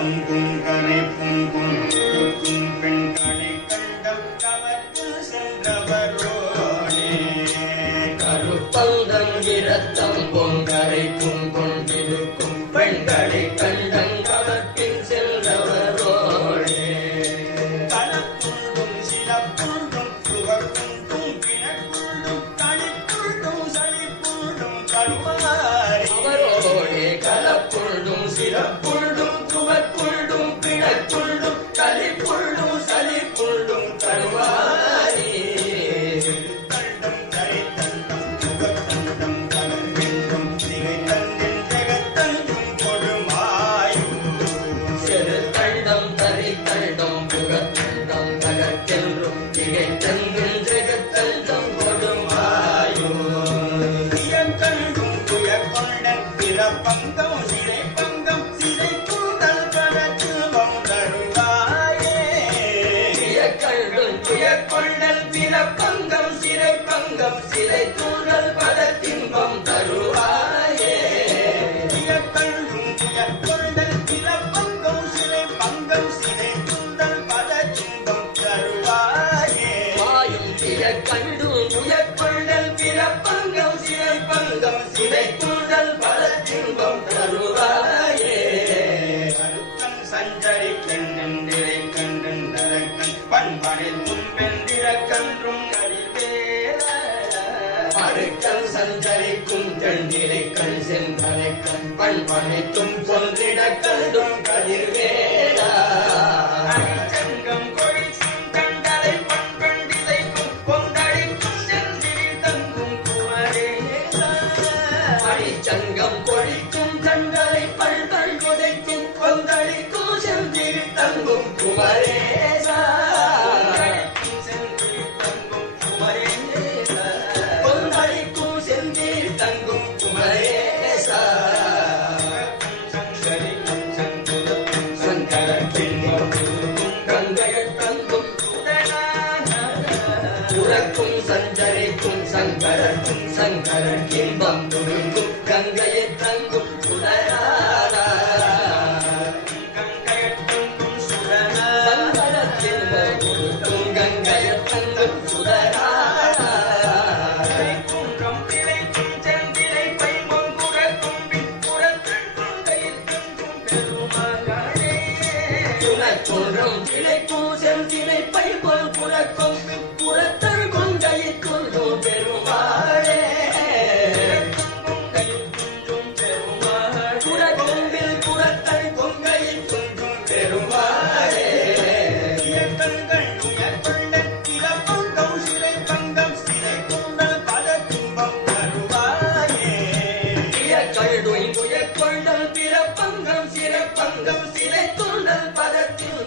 கருத்தம் குங்கரை பொங்கும் பெண்களை கண்டம் கவர்ந்து சென்றவரோனே கருப்பந்தம் விரத்தம் பொங்கரை கொண்டிருக்கும் பெண்களை கண்டம் கவர்ப்பின் சென்றவரோனே கலப்புள்ளும் சிலப்புள்ளும் சுகப்புள்ளும் பிணக்குள்ளும் களிப்புள்ளும் சளிப்புள்ளும் கருவாரி அவரோடே கலப்புள்ளும் சிறப்புள்ளும் துவப்புள்ளும் பிணப்புள்ளும் களிப்புள்ளும் சளிப்புள்ளும் கருவாரி கண்டம் கரை தண்டம் சுகத்தண்டம் கலர்கின்றும் சிகை தந்தின் ஜெகத்தஞ்சும் கொடுமாயும் செரு கண்டம் தரி கண்டம் புகத்தண்டம் தகர்க்கென்றும் திகை தங்கும் ஜெகத்தஞ்சம் கொடுமாயும் கண்டும் துயர்கொண்டன் பிறப்பங்கம் சிறை பங்கம் சிறை கூடல் பரத்துவம் தருவாயே கண்டும் துயர்கொண்டல் பிறப்பங்கம் சிறை பங்கம் சிறை தூண்டல் பதத்தின்பம் தருவாயே கண்டும் துயர்கொண்டன் பிறப்பங்கம் சிறை பங்கம் சிறை கூடல் பரத்துவம் தருவாயே மாயும் கண்டும் துயர்கொண்டல் பிறப்பங்கம் சிறை பங்கம் சிறை தூண்டல் பதத்தின்பம் தருவாயே கருத்தன் சஞ்சரி கண்ணன் நிறை கண்டன் நரக்கன் பண்பனில் தும்பெந்திர கன்றும் கழிவேல அருக்கல் சஞ்சரிக்கும் தண்ணீரை கண் சென்றரை கண் பண்பனைத்தும் கொன்றிட கண்டும் கதிர்வேலா அரிச்சங்கம் கொழிக்கும் கண்டலை பண்பண்டிதைக்கும் கொந்தளிக்கும் செந்தில் தங்கும் குமரேசா அடிச்சங்கம் கொழிக்கும் கண்களை பல்பல் உதைக்கும் கொந்தளிக்கும் செந்தில் தங்கும் குமரேசா கொந்தளிக்கும் செந்தில் தங்கும் குமரேசா கங்கையத் தங்கும் உறக்கும் சஞ்சரிக்கும் சங்கரக்கும் சங்கரன் இன்பம் துருங்கும் கங்கையத் தங்கும் சுடராடா சங்கரத்தின்பம் துருங்கும் கங்கையத் தங்கும் சுடராடா துணக்குன்றம் திளைக்கும் செந்திலை பைபொல் புறக்கும் புறத்தல் கொங்கையில் கொள்ளும் பெருமாளே புறக்கொம்பில் புறத்தல் கொங்கையில் கொள்ளும் பெருமாளே கழுதுய் புயக்கொண்டல் பிறப்பங்கம் சிறப்பங்கம் சிறை தூண்டல் பதத்தில்